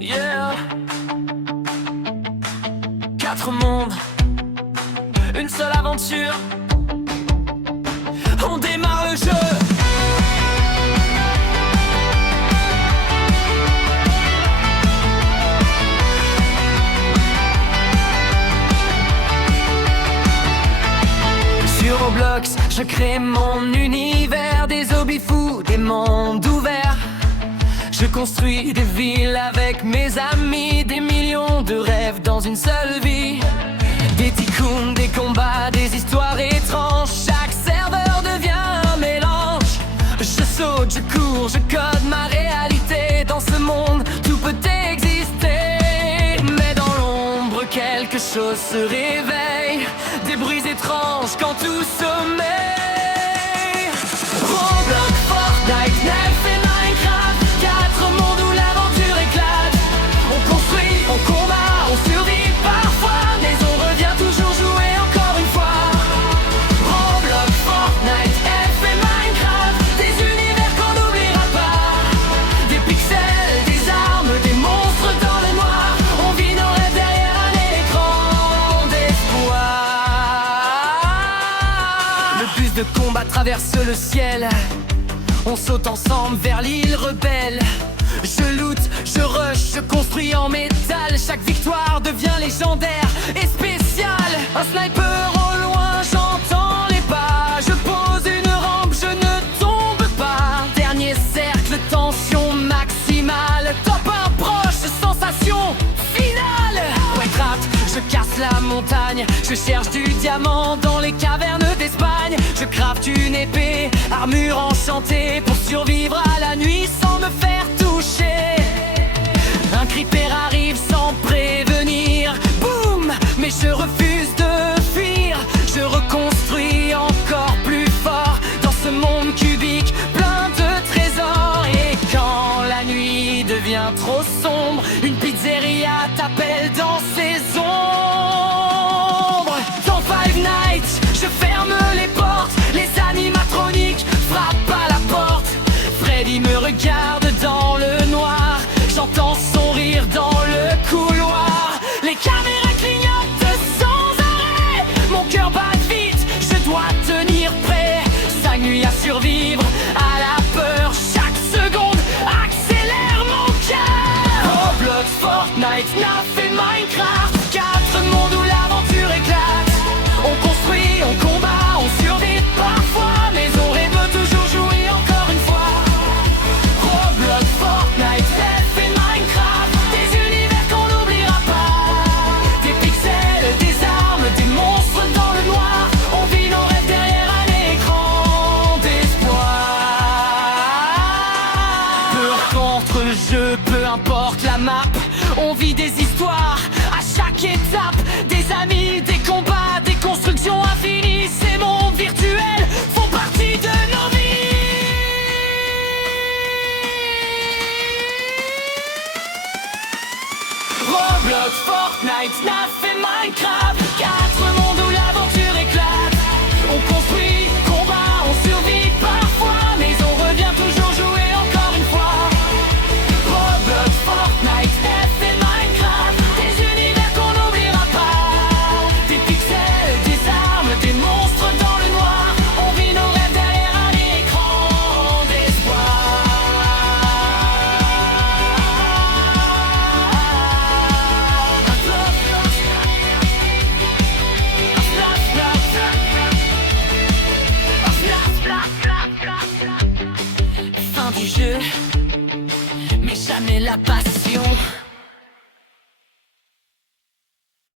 Yeah. 4 mondes, une seule aventure. On démarre le jeu. Sur Roblox, je crée mon univers, des hobbies fous, des mondes ouverts. Je construis des villes avec mes amis, des millions de rêves dans une seule vie. Des tycoons, des combats, des histoires étranges. Chaque serveur devient un mélange. Je saute, je cours, je code ma réalité. Dans ce monde, tout peut exister. Mais dans l'ombre, quelque chose se réveille. Des bruits étranges quand tout sommeille. Roblox, Fortnite, Nef et Minecraft. 4 mondes où l'aventure éclate. On construit, on combat, on survit parfois, mais on revient toujours jouer encore une fois. Roblox, Fortnite, F et Minecraft. Des univers qu'on n'oubliera pas. Des pixels, des armes, des monstres dans le noir. On vit nos rêves derrière un écran d'espoir. Le bus de combat traverse le ciel. On saute ensemble vers l'île rebelle. Je loot, je rush, je construis en métal. Chaque victoire devient légendaire et spéciale. Un sniper au loin, j'entends les pas. Je pose une rampe, je ne tombe pas. Dernier cercle, tension maximale. Top 1 proche, sensation finale. Minecraft, je casse la montagne. Je cherche du diamant dans les cavernes d'Espagne. Je crafte une épée, armure enchantée, pour survivre à la nuit sans me faire toucher. Un creeper arrive sans prévenir. Boum, mais je refuse de fuir. Je reconstruis encore plus fort dans ce monde cubique plein de trésors. Et quand la nuit devient trop sombre, une pizzeria t'appelle dans ses ombres. Dans Five Nights, je ferme les portes. Les animatroniques frappent à la porte. Freddy me regarde dans le noir. J'entends son rire dans le couloir. Les caméras clignotent sans arrêt. Mon cœur bat vite, je dois tenir prêt. 5 nuits à survivre à la peur. Chaque seconde accélère mon cœur. Roblox, Fortnite, Naf et Minecraft. 4 mondes où l'aventure éclate. On construit, on combat, on survit parfois, mais on rêve toujours jouer encore une fois. Roblox, Fortnite, F et Minecraft. Des univers qu'on n'oubliera pas. Des pixels, des armes, des monstres dans le noir. On vit nos rêves derrière un écran d'espoir. Peu importe le jeu, peu importe la map, on vit des histoires à chaque étape. Des amis, des combats, des constructions infinies. Ces mondes virtuels font partie de nos vies. Roblox, Fortnite, Naf et Minecraft. 4 mondes où l'aventure éclate. On construit, combat, on survit parfois, mais on revient toujours jouer encore une fois. Roblox, Fortnite, F et Minecraft. Des univers qu'on n'oubliera pas. Des pixels, des armes, des monstres dans le noir. On vit nos rêves derrière un écran d'espoir. Fin du jeu, mais jamais la passion.